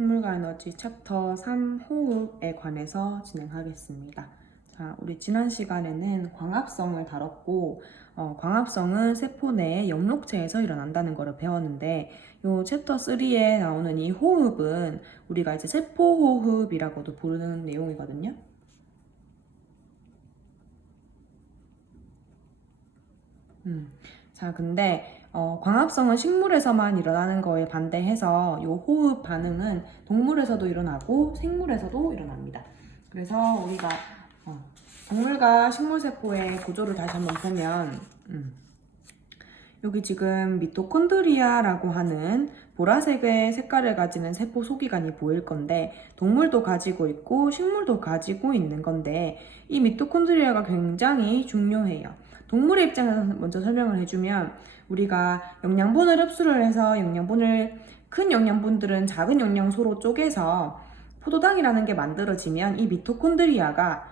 생물과 에너지 챕터 3 호흡에 관해서 진행하겠습니다. 자, 우리 지난 시간에는 광합성을 다뤘고 광합성은 세포 내의 염록체에서 일어난다는 것을 배웠는데 이 챕터 3에 나오는 이 호흡은 우리가 이제 세포호흡이라고도 부르는 내용이거든요. 자, 근데 광합성은 식물에서만 일어나는 거에 반대해서 이 호흡 반응은 동물에서도 일어나고 생물에서도 일어납니다. 그래서 우리가 동물과 식물 세포의 구조를 다시 한번 보면 여기 지금 미토콘드리아라고 하는 보라색의 색깔을 가지는 세포 소기관이 보일 건데 동물도 가지고 있고 식물도 가지고 있는 건데 이 미토콘드리아가 굉장히 중요해요. 동물의 입장에서 먼저 설명을 해주면 우리가 영양분을 흡수를 해서 큰 영양분들은 작은 영양소로 쪼개서 포도당이라는 게 만들어지면 이 미토콘드리아가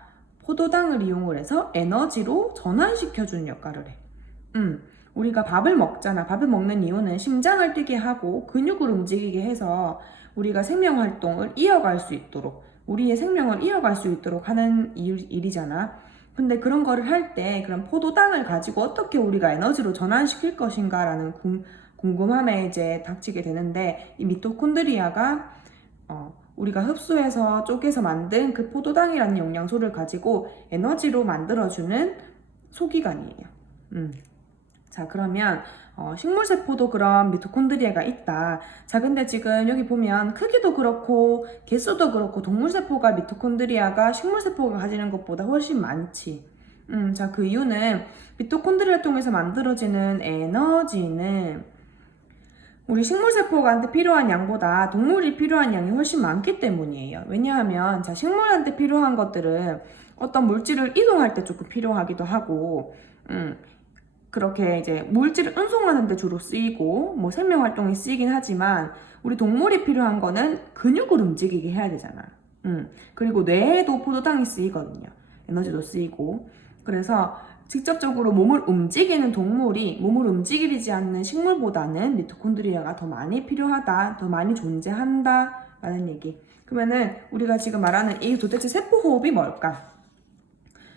포도당을 이용을 해서 에너지로 전환시켜주는 역할을 해. 우리가 밥을 먹잖아. 밥을 먹는 이유는 심장을 뛰게 하고 근육을 움직이게 해서 우리가 생명 활동을 이어갈 수 있도록, 우리의 생명을 이어갈 수 있도록 하는 일이잖아. 근데 그런 거를 할 때 그런 포도당을 가지고 어떻게 우리가 에너지로 전환시킬 것인가라는 궁금함에 이제 닥치게 되는데 이 미토콘드리아가 우리가 흡수해서 쪼개서 만든 그 포도당이라는 영양소를 가지고 에너지로 만들어주는 소기관이에요. 자, 그러면 식물세포도 그런 미토콘드리아가 있다. 자, 근데 지금 여기 보면 크기도 그렇고 개수도 그렇고 동물세포가 미토콘드리아가 식물세포가 가지는 것보다 훨씬 많지. 자, 그 이유는 미토콘드리아를 통해서 만들어지는 에너지는 우리 식물세포한테 필요한 양보다 동물이 필요한 양이 훨씬 많기 때문이에요. 왜냐하면 자, 식물한테 필요한 것들은 어떤 물질을 이동할 때 조금 필요하기도 하고 그렇게 이제 물질을 운송하는 데 주로 쓰이고 뭐 생명 활동에 쓰이긴 하지만 우리 동물이 필요한 거는 근육을 움직이게 해야 되잖아. 그리고 뇌에도 포도당이 쓰이거든요. 에너지도 쓰이고. 그래서 직접적으로 몸을 움직이는 동물이 몸을 움직이지 않는 식물보다는 미토콘드리아가 더 많이 필요하다, 더 많이 존재한다 라는 얘기. 그러면은 우리가 지금 말하는 이 도대체 세포호흡이 뭘까?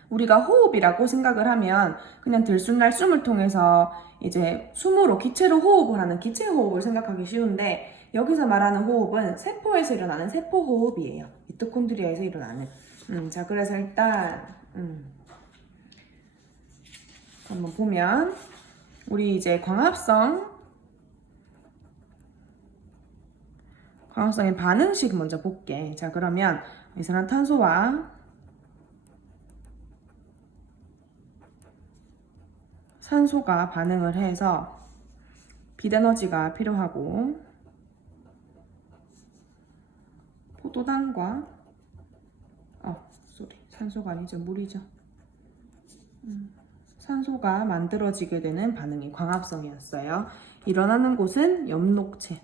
우리가 호흡이라고 생각을 하면 그냥 들숨날숨을 통해서 이제 숨으로 기체로 호흡을 하는 기체 호흡을 생각하기 쉬운데 여기서 말하는 호흡은 세포에서 일어나는 세포호흡이에요. 미토콘드리아에서 일어나는. 자, 그래서 일단 한번 보면 우리 이제 광합성의 반응식 먼저 볼게. 자, 그러면 이산화탄소와 산소가 반응을 해서 빛에너지가 필요하고 포도당과 산소가 아니죠, 물이죠. 산소가 만들어지게 되는 반응이 광합성이었어요. 일어나는 곳은 엽록체.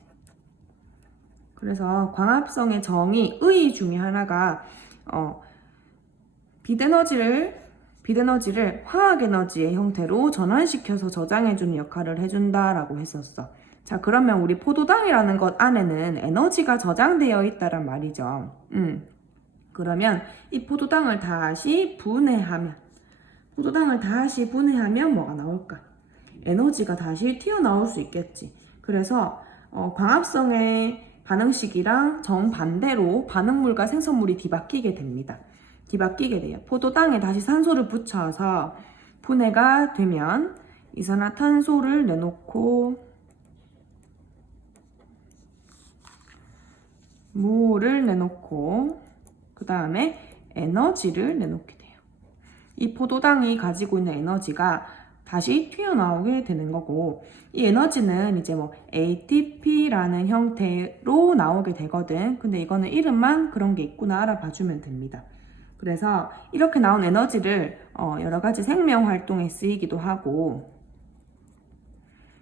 그래서 광합성의 의 중에 하나가 빛에너지를 화학에너지의 형태로 전환시켜서 저장해주는 역할을 해준다라고 했었어. 자, 그러면 우리 포도당이라는 것 안에는 에너지가 저장되어 있다란 말이죠. 그러면 이 포도당을 다시 분해하면 뭐가 나올까? 에너지가 다시 튀어나올 수 있겠지. 그래서 광합성의 반응식이랑 정반대로 반응물과 생성물이 뒤바뀌게 됩니다. 뒤바뀌게 돼요. 포도당에 다시 산소를 붙여서 분해가 되면 이산화탄소를 내놓고 물을 내놓고 그 다음에 에너지를 내놓게 돼요. 이 포도당이 가지고 있는 에너지가 다시 튀어나오게 되는 거고 이 에너지는 이제 뭐 ATP라는 형태로 나오게 되거든. 근데 이거는 이름만 그런 게 있구나 알아봐주면 됩니다. 그래서 이렇게 나온 에너지를 여러 가지 생명 활동에 쓰이기도 하고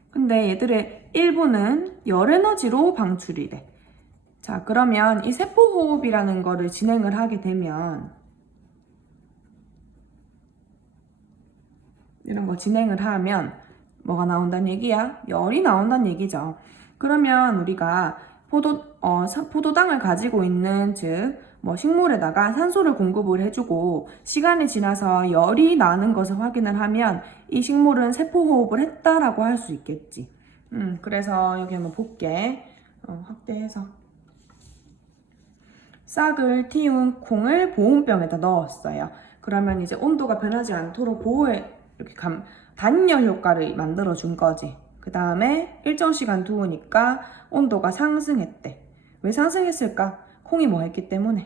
근데 얘들의 일부는 열 에너지로 방출이 돼. 자, 그러면 이 세포호흡이라는 거를 진행을 하게 되면 이런 거 진행을 하면 뭐가 나온다는 얘기야? 열이 나온다는 얘기죠. 그러면 우리가 포도당을 가지고 있는 즉 식물에다가 산소를 공급을 해주고 시간이 지나서 열이 나는 것을 확인을 하면 이 식물은 세포호흡을 했다라고 할 수 있겠지. 그래서 여기 한번 볼게. 확대해서 싹을 틔운 콩을 보온병에다 넣었어요. 그러면 이제 온도가 변하지 않도록 보호해 이렇게 단열 효과를 만들어 준 거지. 그 다음에 일정 시간 두으니까 온도가 상승했대. 왜 상승했을까? 콩이 뭐 했기 때문에?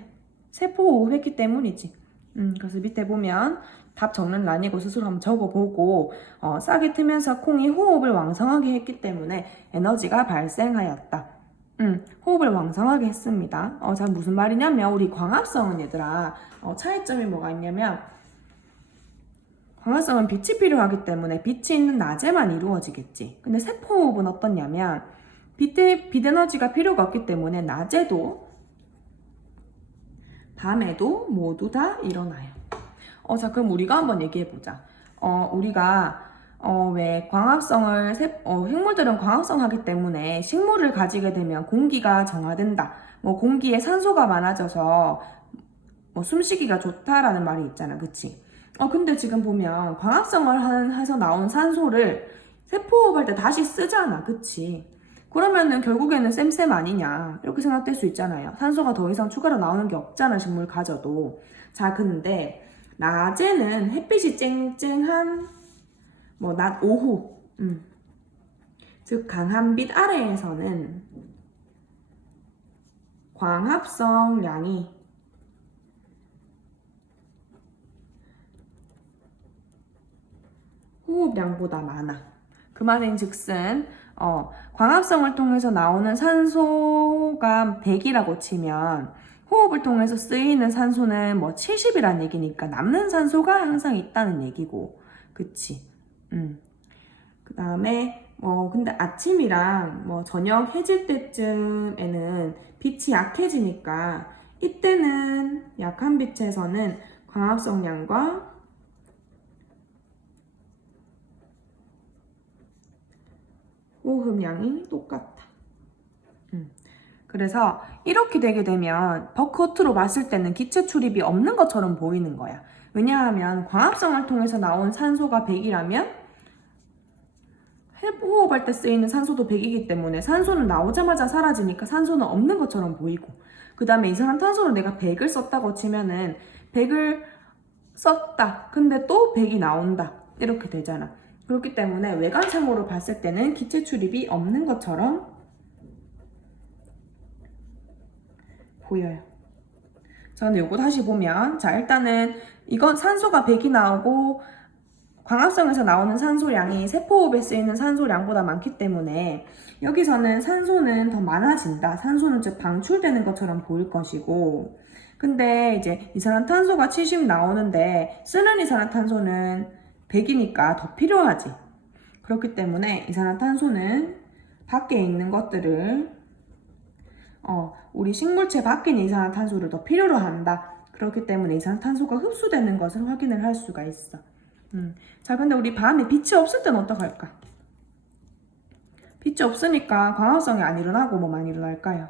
세포호흡 했기 때문이지. 그래서 밑에 보면 답 적는 란이고 스스로 한번 적어보고 싹이 트면서 콩이 호흡을 왕성하게 했기 때문에 에너지가 발생하였다. 호흡을 왕성하게 했습니다. 자, 무슨 말이냐면 우리 광합성은 얘들아 차이점이 뭐가 있냐면 광합성은 빛이 필요하기 때문에 빛이 있는 낮에만 이루어지겠지. 근데 세포호흡은 어떻냐면 빛 에너지가 필요가 없기 때문에 낮에도 밤에도 모두 다 일어나요. 자, 그럼 우리가 한번 얘기해보자. 우리가 왜 광합성을 식물들은 광합성하기 때문에 식물을 가지게 되면 공기가 정화된다. 공기에 산소가 많아져서 숨쉬기가 좋다라는 말이 있잖아, 그치? 근데 지금 보면 광합성을 해서 나온 산소를 세포호흡할 때 다시 쓰잖아, 그치? 그러면은 결국에는 쌤쌤 아니냐 이렇게 생각될 수 있잖아요. 산소가 더 이상 추가로 나오는 게 없잖아, 식물 가져도. 자, 근데 낮에는 햇빛이 쨍쨍한 낮 오후 즉 강한 빛 아래에서는 광합성량이 호흡량보다 많아. 그 말인즉슨 광합성을 통해서 나오는 산소가 100이라고 치면 호흡을 통해서 쓰이는 산소는 70이란 얘기니까 남는 산소가 항상 있다는 얘기고, 그치? 그 다음에 근데 아침이랑 저녁 해질 때쯤에는 빛이 약해지니까 이때는 약한 빛에서는 광합성량과 호흡량이 똑같다. 그래서 이렇게 되게 되면 겉으로 봤을 때는 기체 출입이 없는 것처럼 보이는 거야. 왜냐하면 광합성을 통해서 나온 산소가 100이라면 호흡할 때 쓰이는 산소도 100이기 때문에 산소는 나오자마자 사라지니까 산소는 없는 것처럼 보이고, 그 다음에 이산화탄소를 내가 100을 썼다고 치면은 100을 썼다. 근데 또 100이 나온다. 이렇게 되잖아. 그렇기 때문에 외관상으로 봤을 때는 기체 출입이 없는 것처럼 보여요. 자, 근데 요거 다시 보면, 자, 일단은 이건 산소가 100이 나오고 광합성에서 나오는 산소량이 세포호흡에 쓰이는 산소량보다 많기 때문에 여기서는 산소는 더 많아진다. 산소는 즉 방출되는 것처럼 보일 것이고, 근데 이제 이산화탄소가 70 나오는데 쓰는 이산화탄소는 100이니까 더 필요하지. 그렇기 때문에 이산화탄소는 밖에 있는 것들을 우리 식물체 밖에 있는 이산화탄소를 더 필요로 한다. 그렇기 때문에 이산화탄소가 흡수되는 것을 확인을 할 수가 있어. 자, 근데 우리 밤에 빛이 없을 때는 어떡할까? 빛이 없으니까 광합성이 안 일어나고 뭐만 일어날까요?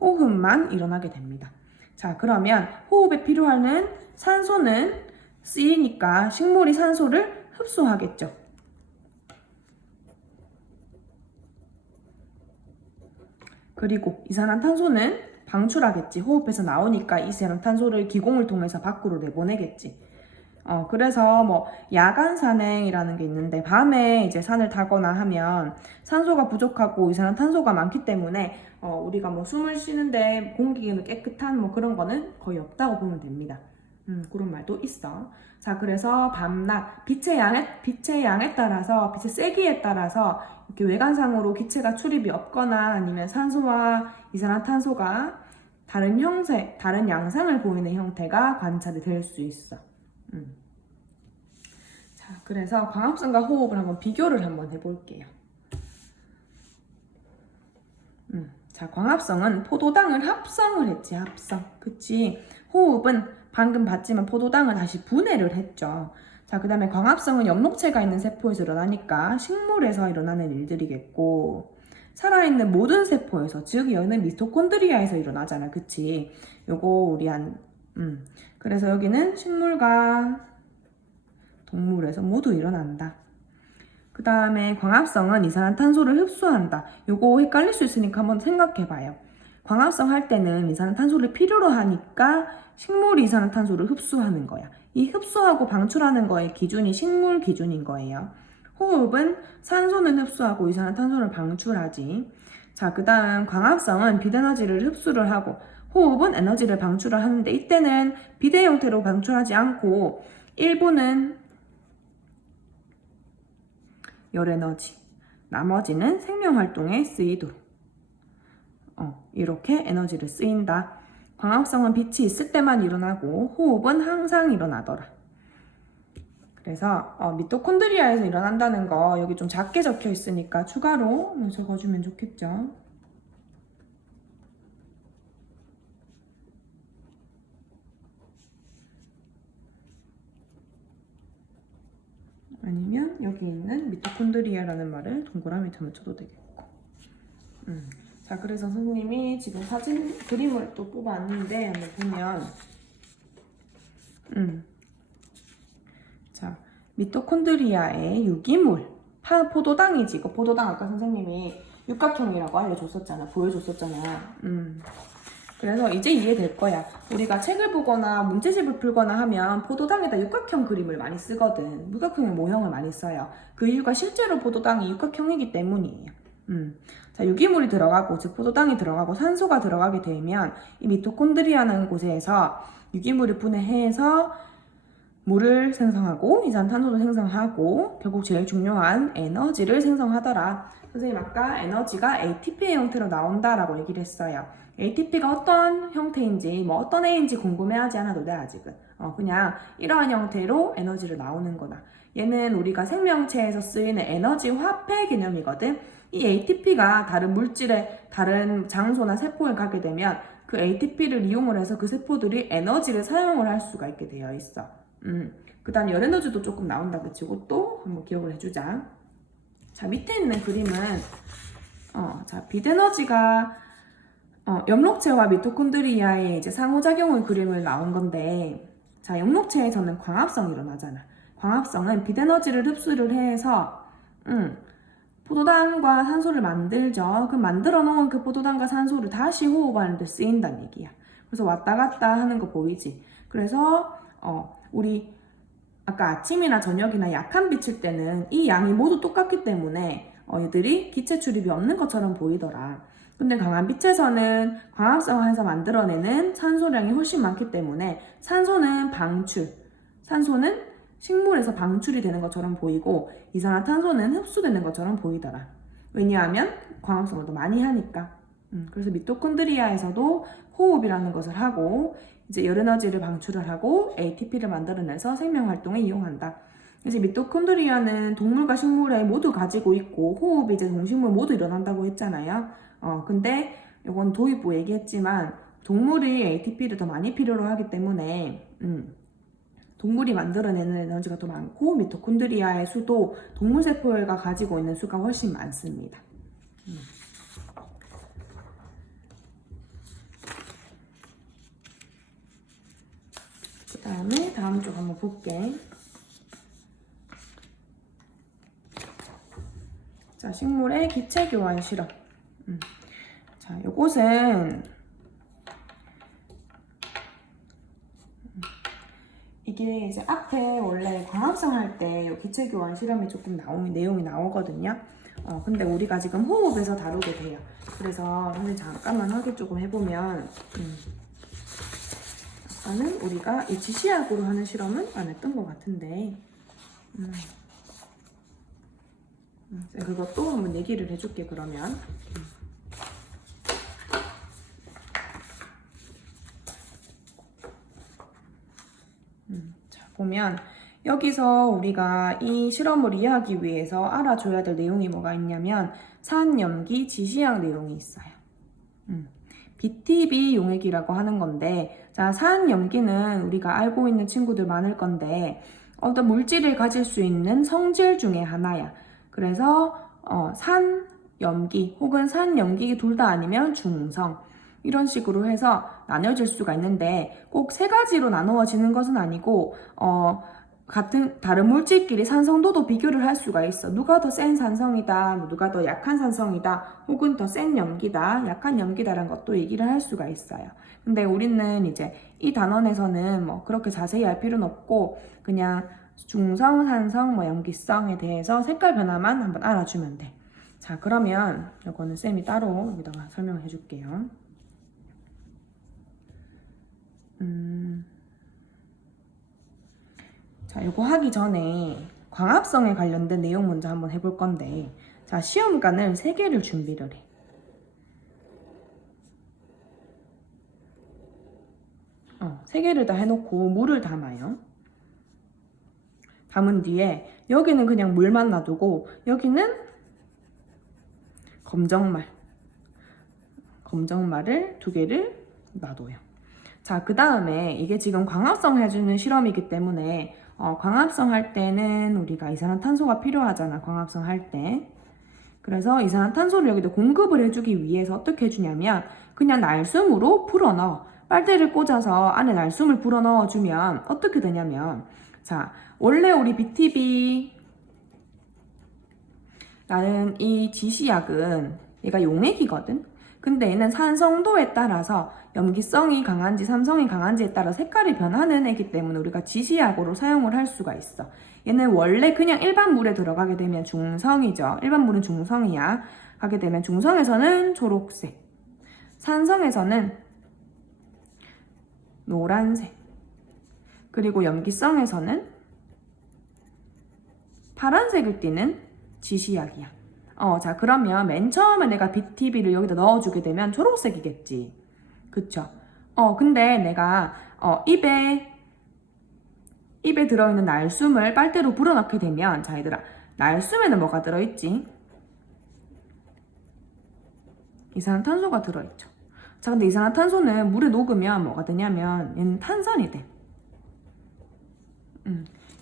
호흡만 일어나게 됩니다. 자, 그러면 호흡에 필요한 산소는 쓰이니까 식물이 산소를 흡수하겠죠. 그리고 이산화탄소는 방출하겠지. 호흡에서 나오니까 이산화탄소를 기공을 통해서 밖으로 내보내겠지. 그래서 야간 산행이라는 게 있는데 밤에 이제 산을 타거나 하면 산소가 부족하고 이산화탄소가 많기 때문에 우리가 숨을 쉬는데 공기가 깨끗한 그런 거는 거의 없다고 보면 됩니다. 그런 말도 있어. 자, 그래서 밤낮 빛의 양에 따라서 빛의 세기에 따라서 이렇게 외관상으로 기체가 출입이 없거나 아니면 산소와 이산화탄소가 다른 형태, 다른 양상을 보이는 형태가 관찰이 될 수 있어. 자, 그래서 광합성과 호흡을 한번 비교를 한번 해볼게요. 자, 광합성은 포도당을 합성을 했지, 합성. 그치? 호흡은 방금 봤지만 포도당을 다시 분해를 했죠. 자, 그 다음에 광합성은 엽록체가 있는 세포에서 일어나니까 식물에서 일어나는 일들이겠고, 살아있는 모든 세포에서, 즉 얘는 미토콘드리아에서 일어나잖아. 그치? 요거 우리 그래서 여기는 식물과 동물에서 모두 일어난다. 그 다음에 광합성은 이산화탄소를 흡수한다. 요거 헷갈릴 수 있으니까 한번 생각해봐요. 광합성 할 때는 이산화탄소를 필요로 하니까 식물이 이산화탄소를 흡수하는 거야. 이 흡수하고 방출하는 거의 기준이 식물 기준인 거예요. 호흡은 산소는 흡수하고 이산화탄소를 방출하지. 자, 그 다음 광합성은 비대에너지를 흡수를 하고 호흡은 에너지를 방출을 하는데, 이때는 비대 형태로 방출하지 않고 일부는 열에너지, 나머지는 생명활동에 쓰이도록 이렇게 에너지를 쓰인다. 광합성은 빛이 있을 때만 일어나고 호흡은 항상 일어나더라. 그래서 미토콘드리아에서 일어난다는 거 여기 좀 작게 적혀 있으니까 추가로 적어주면 좋겠죠. 아니면 여기 있는 미토콘드리아라는 말을 동그라미처럼 쳐도 되겠고. 자, 그래서 선생님이 지금 사진 그림을 또 뽑아왔는데 한번 보면 자, 미토콘드리아의 유기물 포도당이지. 이거 포도당 아까 선생님이 육각형이라고 알려줬었잖아. 보여줬었잖아. 그래서 이제 이해될 거야. 우리가 책을 보거나 문제집을 풀거나 하면 포도당에다 육각형 그림을 많이 쓰거든. 육각형의 모형을 많이 써요. 그 이유가 실제로 포도당이 육각형이기 때문이에요. 자, 유기물이 들어가고, 즉 포도당이 들어가고 산소가 들어가게 되면 이 미토콘드리아라는 곳에서 유기물이 분해해서 물을 생성하고 이산탄소도 생성하고 결국 제일 중요한 에너지를 생성하더라. 선생님 아까 에너지가 ATP의 형태로 나온다라고 얘기를 했어요. ATP가 어떤 형태인지 어떤 애인지 궁금해하지 않아도 돼. 아직은 그냥 이러한 형태로 에너지를 나오는 거다. 얘는 우리가 생명체에서 쓰이는 에너지 화폐 개념이거든. 이 ATP가 다른 물질에 다른 장소나 세포에 가게 되면 그 ATP를 이용을 해서 그 세포들이 에너지를 사용을 할 수가 있게 되어 있어. 그 다음 열에너지도 조금 나온다. 그치? 이것도 한번 기억을 해주자. 자, 밑에 있는 그림은 자, 빛에너지가 엽록체와 미토콘드리아의 이제 상호작용의 그림을 나온 건데, 자, 엽록체에서는 광합성이 일어나잖아. 광합성은 빛에너지를 흡수를 해서 포도당과 산소를 만들죠. 그 만들어 놓은 그 포도당과 산소를 다시 호흡하는 데 쓰인다는 얘기야. 그래서 왔다 갔다 하는 거 보이지? 그래서 우리 아까 아침이나 저녁이나 약한 빛일 때는 이 양이 모두 똑같기 때문에 얘들이 기체 출입이 없는 것처럼 보이더라. 근데 강한 빛에서는 광합성해서 만들어내는 산소량이 훨씬 많기 때문에 산소는 식물에서 방출이 되는 것처럼 보이고 이산화탄소는 흡수되는 것처럼 보이더라. 왜냐하면 광합성을 더 많이 하니까. 그래서 미토콘드리아에서도 호흡이라는 것을 하고 이제 열에너지를 방출을 하고 ATP를 만들어내서 생명활동에 이용한다. 이제 미토콘드리아는 동물과 식물에 모두 가지고 있고 호흡이 이제 동식물 모두 일어난다고 했잖아요. 근데 이건 도입부 얘기했지만 동물이 ATP를 더 많이 필요로 하기 때문에 동물이 만들어내는 에너지가 더 많고 미토콘드리아의 수도 동물 세포가 가지고 있는 수가 훨씬 많습니다. 그 다음에 다음 쪽 한번 볼게. 자, 식물의 기체 교환 실험. 자, 요것은 이게 이제 앞에 원래 광합성 할 때 기체 교환 실험이 조금 내용이 나오거든요. 근데 우리가 지금 호흡에서 다루게 돼요. 그래서 선생님 잠깐만 확인 조금 해보면 아까는 우리가 이 지시약으로 하는 실험은 안 했던 것 같은데 그것도 한번 얘기를 해줄게. 그러면 자, 보면 여기서 우리가 이 실험을 이해하기 위해서 알아줘야 될 내용이 뭐가 있냐면 산염기 지시약 내용이 있어요. BTB 용액이라고 하는 건데, 자, 산염기는 우리가 알고 있는 친구들 많을 건데 어떤 물질을 가질 수 있는 성질 중에 하나야. 그래서 염기 혹은 산염기 둘 다 아니면 중성 이런 식으로 해서 나눠질 수가 있는데 꼭 세 가지로 나누어지는 것은 아니고 같은 다른 물질끼리 산성도도 비교를 할 수가 있어. 누가 더 센 산성이다, 누가 더 약한 산성이다, 혹은 더 센 염기다, 약한 염기다라는 것도 얘기를 할 수가 있어요. 근데 우리는 이제 이 단원에서는 뭐 그렇게 자세히 알 필요는 없고 그냥 중성, 산성, 뭐 염기성에 대해서 색깔 변화만 한번 알아주면 돼. 자, 그러면 이거는 쌤이 따로 여기다가 설명을 해줄게요. 자, 이거 하기 전에 광합성에 관련된 내용 먼저 한번 해볼 건데, 자, 시험관을 3개를 준비를 해. 세 개를 다 해놓고 물을 담아요. 담은 뒤에 여기는 그냥 물만 놔두고 여기는 검정말을 2개를 놔둬요. 자, 그 다음에 이게 지금 광합성 해주는 실험이기 때문에 광합성 할 때는 우리가 이산화탄소가 필요하잖아. 광합성 할 때. 그래서 이산화탄소를 여기다 공급을 해주기 위해서 어떻게 해주냐면 그냥 날숨으로 불어넣어. 빨대를 꽂아서 안에 날숨을 불어넣어주면 어떻게 되냐면 자, 원래 우리 BTB 라는 이 지시약은 얘가 용액이거든. 근데 얘는 산성도에 따라서 염기성이 강한지 삼성이 강한지에 따라 색깔이 변하는 애기 때문에 우리가 지시약으로 사용을 할 수가 있어. 얘는 원래 그냥 일반 물에 들어가게 되면 중성이죠. 일반 물은 중성이야. 하게 되면 중성에서는 초록색, 산성에서는 노란색, 그리고 염기성에서는 파란색을 띠는 지시약이야. 자, 그러면 맨 처음에 내가 BTB를 여기다 넣어주게 되면 초록색이겠지. 그쵸? 근데 내가 입에 들어있는 날숨을 빨대로 불어넣게 되면 자, 얘들아, 날숨에는 뭐가 들어있지? 이산화탄소가 들어있죠. 자, 근데 이산화탄소는 물에 녹으면 뭐가 되냐면 얘는 탄산이 돼.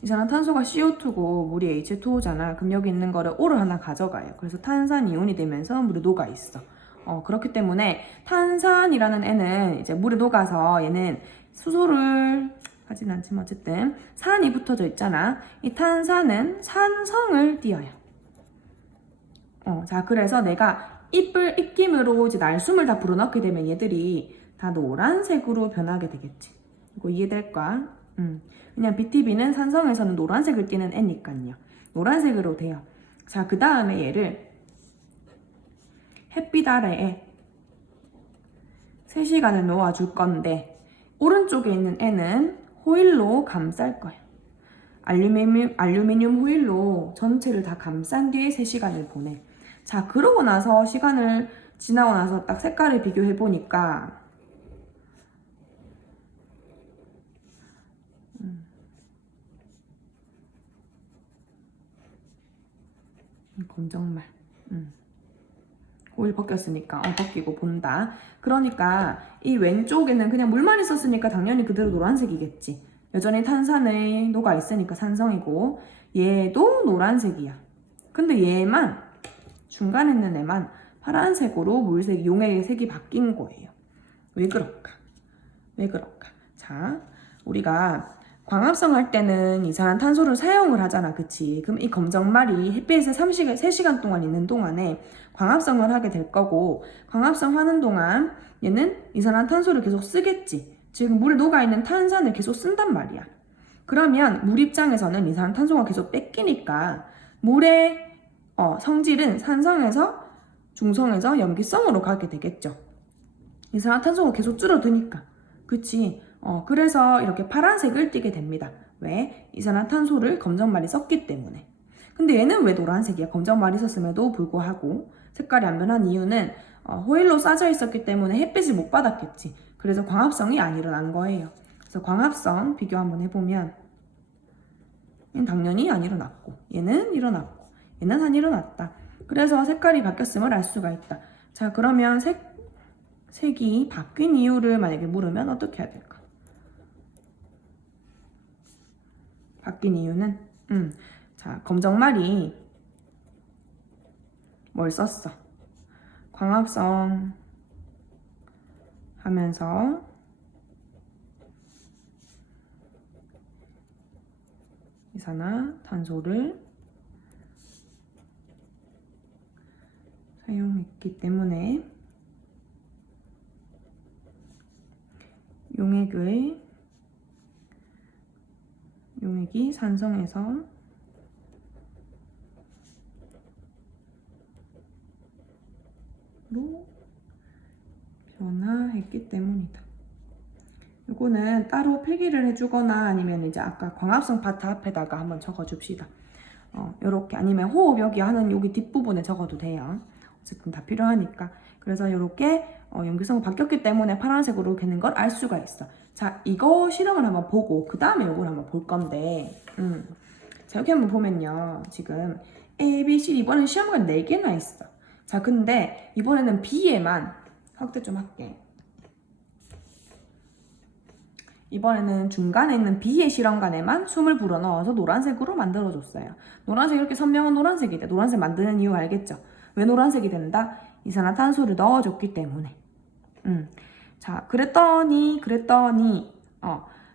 이산화탄소가 CO2고 물이 H2O잖아. 그럼 여기 있는 거를 O를 하나 가져가요. 그래서 탄산이온이 되면서 물에 녹아 있어. 그렇기 때문에 탄산이라는 애는 이제 물에 녹아서 얘는 수소를 하진 않지만 어쨌든 산이 붙어져 있잖아. 이 탄산은 산성을 띄어요. 자, 그래서 내가 입김으로 이제 날숨을 다 불어넣게 되면 얘들이 다 노란색으로 변하게 되겠지. 이거 이해될까? 그냥 BTB는 산성에서는 노란색을 띠는 애니까요. 노란색으로 돼요. 자, 그 다음에 얘를 햇빛 아래에 3시간을 놓아줄 건데 오른쪽에 있는 애는 호일로 감쌀 거예요. 알루미늄 호일로 전체를 다 감싼 뒤에 3시간을 보내. 자, 그러고 나서 시간을 지나고 나서 딱 색깔을 비교해 보니까 검정말 호일 벗겼으니까 벗기고 본다. 그러니까 이 왼쪽에는 그냥 물만 있었으니까 당연히 그대로 노란색이겠지. 여전히 탄산에 녹아 있으니까 산성이고 얘도 노란색이야. 근데 얘만 중간에 있는 애만 파란색으로 물색 용액의 색이 바뀐 거예요. 왜 그럴까? 자, 우리가 광합성 할 때는 이산화탄소를 사용을 하잖아. 그치? 그럼 이 검정말이 햇빛에 3시간 동안 있는 동안에 광합성을 하게 될 거고 광합성 하는 동안 얘는 이산화탄소를 계속 쓰겠지. 지금 물에 녹아있는 탄산을 계속 쓴단 말이야. 그러면 물 입장에서는 이산화탄소가 계속 뺏기니까 물의 성질은 산성에서 중성에서 염기성으로 가게 되겠죠. 이산화탄소가 계속 줄어드니까. 그치? 그래서 이렇게 파란색을 띠게 됩니다. 왜? 이산화탄소를 검정말이 썼기 때문에. 근데 얘는 왜 노란색이야? 검정말이 썼음에도 불구하고 색깔이 안 변한 이유는 호일로 싸져 있었기 때문에 햇빛을 못 받았겠지. 그래서 광합성이 안 일어난 거예요. 그래서 광합성 비교 한번 해보면 얘는 당연히 안 일어났고 얘는 일어났고 얘는 안 일어났다. 그래서 색깔이 바뀌었음을 알 수가 있다. 자, 그러면 색이 바뀐 이유를 만약에 물으면 어떻게 해야 될까? 바뀐 이유는 자, 검정말이 뭘 썼어? 광합성 하면서 이산화탄소를 사용했기 때문에 용액이 산성에서 로 변화했기 때문이다. 이거는 따로 필기를 해주거나 아니면 이제 아까 광합성 파트 앞에다가 한번 적어줍시다. 요렇게 아니면 호흡 여기 하는 여기 뒷부분에 적어도 돼요. 어쨌든 다 필요하니까. 그래서 이렇게 염기성이 바뀌었기 때문에 파란색으로 되는 걸 알 수가 있어. 자, 이거 실험을 한번 보고 그 다음에 이걸 한번 볼 건데 자, 여기 한번 보면요. 지금 A, B, C 이번엔 시험관 4개나 있어. 자, 근데 이번에는 B에만 확대 좀 할게. 이번에는 중간에 있는 B의 실험관에만 숨을 불어넣어서 노란색으로 만들어줬어요. 노란색 이렇게 선명한 노란색이 돼. 노란색 만드는 이유 알겠죠? 왜 노란색이 된다? 이산화탄소를 넣어줬기 때문에. 자, 그랬더니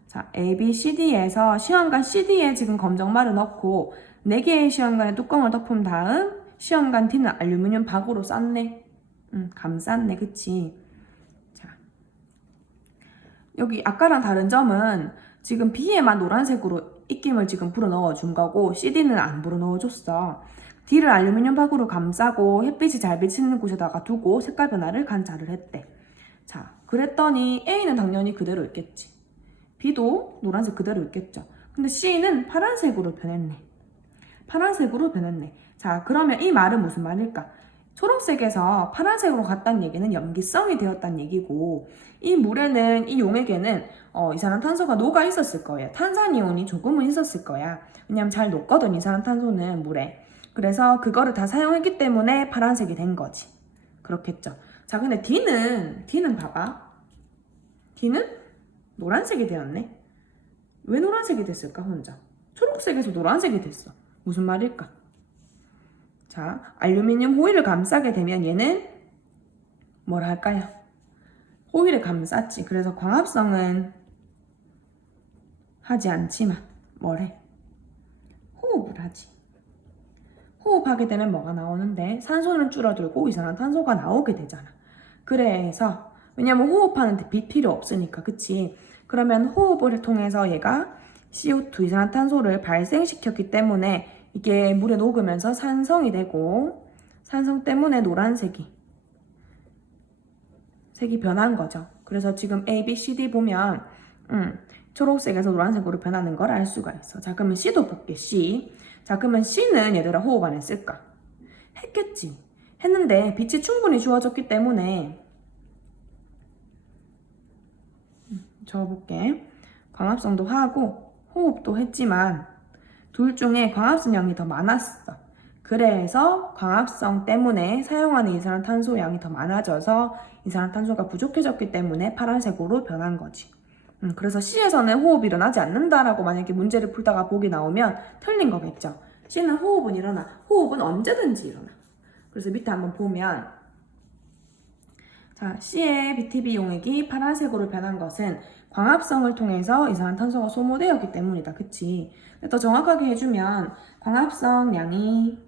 자, A, B, C, D에서 시험관 CD에 지금 검정말을 넣고 4개의 시험관에 뚜껑을 덮은 다음 시험관 D는 알루미늄 박으로 쌌네. 감쌌네, 그치? 자, 여기 아까랑 다른 점은 지금 B에만 노란색으로 입김을 지금 불어넣어 준 거고 CD는 안 불어넣어 줬어. D를 알루미늄 박으로 감싸고 햇빛이 잘 비치는 곳에다가 두고 색깔 변화를 관찰을 했대. 자, 그랬더니 A는 당연히 그대로 있겠지. B도 노란색 그대로 있겠죠. 근데 C는 파란색으로 변했네. 자, 그러면 이 말은 무슨 말일까? 초록색에서 파란색으로 갔다는 얘기는 염기성이 되었다는 얘기고 이 물에는, 이 용액에는 이산화탄소가 녹아 있었을 거예요. 탄산이온이 조금은 있었을 거야. 왜냐면 잘 녹거든, 이산화탄소는 물에. 그래서 그거를 다 사용했기 때문에 파란색이 된 거지. 그렇겠죠. 자, 근데 D는 봐봐. D는 노란색이 되었네. 왜 노란색이 됐을까, 혼자? 초록색에서 노란색이 됐어. 무슨 말일까? 자, 알루미늄 호일을 감싸게 되면 얘는 뭐라 할까요? 호일을 감쌌지. 그래서 광합성은 하지 않지만 뭘 해? 호흡을 하지. 호흡하게 되면 뭐가 나오는데 산소는 줄어들고 이산화탄소가 나오게 되잖아. 그래서 왜냐면 호흡하는 데 빛 필요 없으니까, 그치? 그러면 호흡을 통해서 얘가 CO2 이산화탄소를 발생시켰기 때문에 이게 물에 녹으면서 산성이 되고 산성 때문에 노란색이 색이 변한 거죠. 그래서 지금 A, B, C, D 보면 초록색에서 노란색으로 변하는 걸 알 수가 있어. 자, 그러면 C도 볼게. C. 자, 그러면 C는 얘들아 호흡 안 했을까? 했겠지. 했는데 빛이 충분히 주어졌기 때문에 적어볼게. 광합성도 하고 호흡도 했지만 둘 중에 광합성량이 더 많았어. 그래서 광합성 때문에 사용하는 이산화탄소 양이 더 많아져서 이산화탄소가 부족해졌기 때문에 파란색으로 변한 거지. 그래서 C에서는 호흡이 일어나지 않는다라고 만약에 문제를 풀다가 보기 나오면 틀린 거겠죠. C는 호흡은 일어나. 호흡은 언제든지 일어나. 그래서 밑에 한번 보면 자, C의 BTB 용액이 파란색으로 변한 것은 광합성을 통해서 이산화탄소가 소모되었기 때문이다. 그치? 더 정확하게 해주면 광합성 양이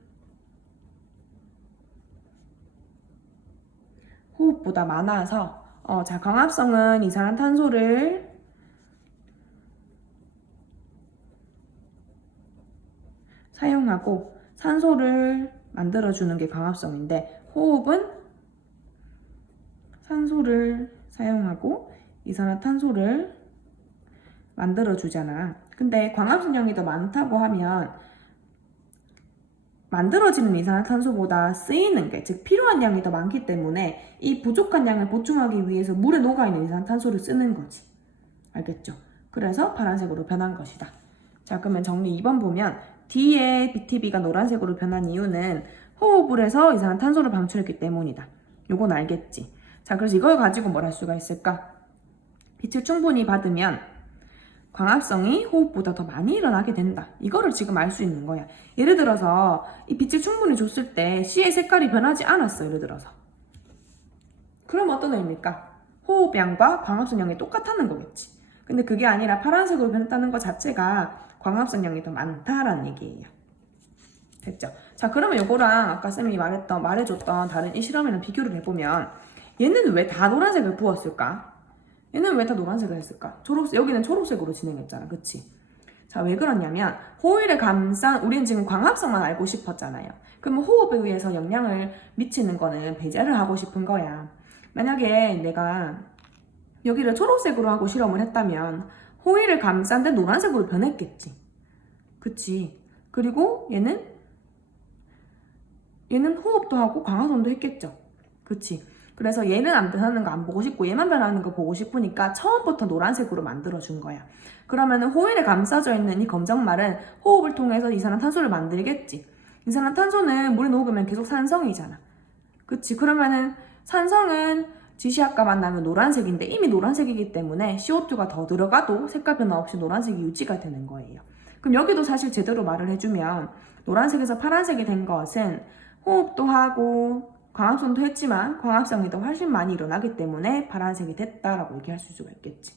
호흡보다 많아서 자, 광합성은 이산화탄소를 사용하고 산소를 만들어주는 게 광합성인데 호흡은 산소를 사용하고 이산화탄소를 만들어주잖아. 근데 광합성량이 더 많다고 하면 만들어지는 이산화탄소보다 쓰이는 게, 즉 필요한 양이 더 많기 때문에 이 부족한 양을 보충하기 위해서 물에 녹아있는 이산화탄소를 쓰는 거지. 알겠죠? 그래서 파란색으로 변한 것이다. 자, 그러면 정리 2번 보면 D의 BTB가 노란색으로 변한 이유는 호흡을 해서 이산화탄소를 방출했기 때문이다. 요건 알겠지? 자, 그래서 이걸 가지고 뭘 할 수가 있을까? 빛을 충분히 받으면 광합성이 호흡보다 더 많이 일어나게 된다. 이거를 지금 알 수 있는 거야. 예를 들어서 이 빛을 충분히 줬을 때 C의 색깔이 변하지 않았어. 예를 들어서 그럼 어떤 의미입니까? 호흡량과 광합성량이 똑같다는 거겠지. 근데 그게 아니라 파란색으로 변했다는 것 자체가 광합성량이 더 많다라는 얘기예요. 됐죠? 자, 그러면 요거랑 아까 쌤이 말해줬던 다른 이 실험이랑 비교를 해보면 얘는 왜 다 노란색을 부었을까? 얘는 왜 다 노란색을 했을까? 여기는 초록색으로 진행했잖아. 그치? 자, 왜 그러냐면 호흡을 감싼 우리는 지금 광합성만 알고 싶었잖아요. 그럼 호흡에 의해서 영향을 미치는 거는 배제를 하고 싶은 거야. 만약에 내가 여기를 초록색으로 하고 실험을 했다면 호일을 감싼 데 노란색으로 변했겠지. 그치? 그리고 얘는 호흡도 하고 광합성도 했겠죠. 그치? 그래서 얘는 안 변하는 거 안 보고 싶고 얘만 변하는 거 보고 싶으니까 처음부터 노란색으로 만들어준 거야. 그러면은 호일에 감싸져 있는 이 검정말은 호흡을 통해서 이산화탄소를 만들겠지. 이산화탄소는 물에 녹으면 계속 산성이잖아. 그치? 그러면은 산성은 지시학과 만나면 노란색인데 이미 노란색이기 때문에 CO2가 더 들어가도 색깔 변화 없이 노란색이 유지가 되는 거예요. 그럼 여기도 사실 제대로 말을 해주면 노란색에서 파란색이 된 것은 호흡도 하고 광합성도 했지만 광합성이 더 훨씬 많이 일어나기 때문에 파란색이 됐다라고 얘기할 수가 있겠지.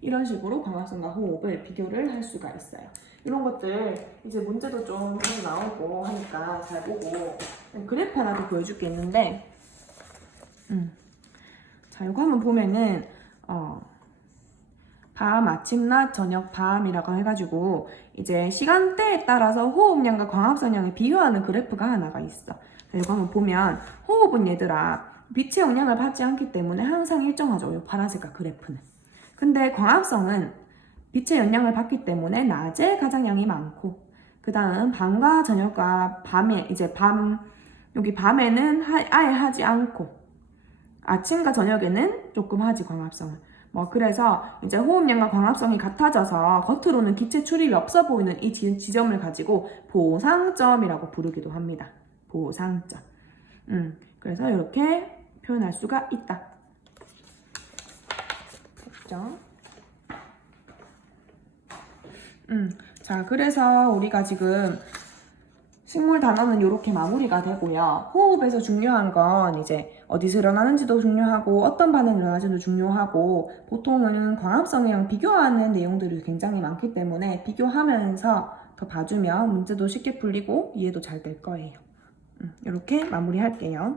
이런 식으로 광합성과 호흡을 비교를 할 수가 있어요. 이런 것들 이제 문제도 좀 나오고 하니까 잘 보고 그래프 하나 더 보여줄 게 있는데 자, 이거 한번 보면은 밤, 아침, 낮, 저녁, 밤이라고 해가지고 이제 시간대에 따라서 호흡량과 광합성량을 비교하는 그래프가 하나가 있어. 이거 한번 보면 호흡은 얘들아 빛의 영향을 받지 않기 때문에 항상 일정하죠. 이 파란색깔 그래프는. 근데 광합성은 빛의 영향을 받기 때문에 낮에 가장 양이 많고 그 다음 밤과 저녁과 밤에 이제 여기 밤에는 아예 하지 않고 아침과 저녁에는 조금 하지 광합성을. 그래서 이제 호흡량과 광합성이 같아져서 겉으로는 기체 출입이 없어 보이는 이 지점을 가지고 보상점이라고 부르기도 합니다. 보상점. 그래서 이렇게 표현할 수가 있다. 됐죠? 자, 그래서 우리가 지금 식물 단어는 이렇게 마무리가 되고요. 호흡에서 중요한 건 이제 어디서 일어나는지도 중요하고 어떤 반응이 일어나는지도 중요하고 보통은 광합성이랑 비교하는 내용들이 굉장히 많기 때문에 비교하면서 더 봐주면 문제도 쉽게 풀리고 이해도 잘 될 거예요. 이렇게 마무리할게요.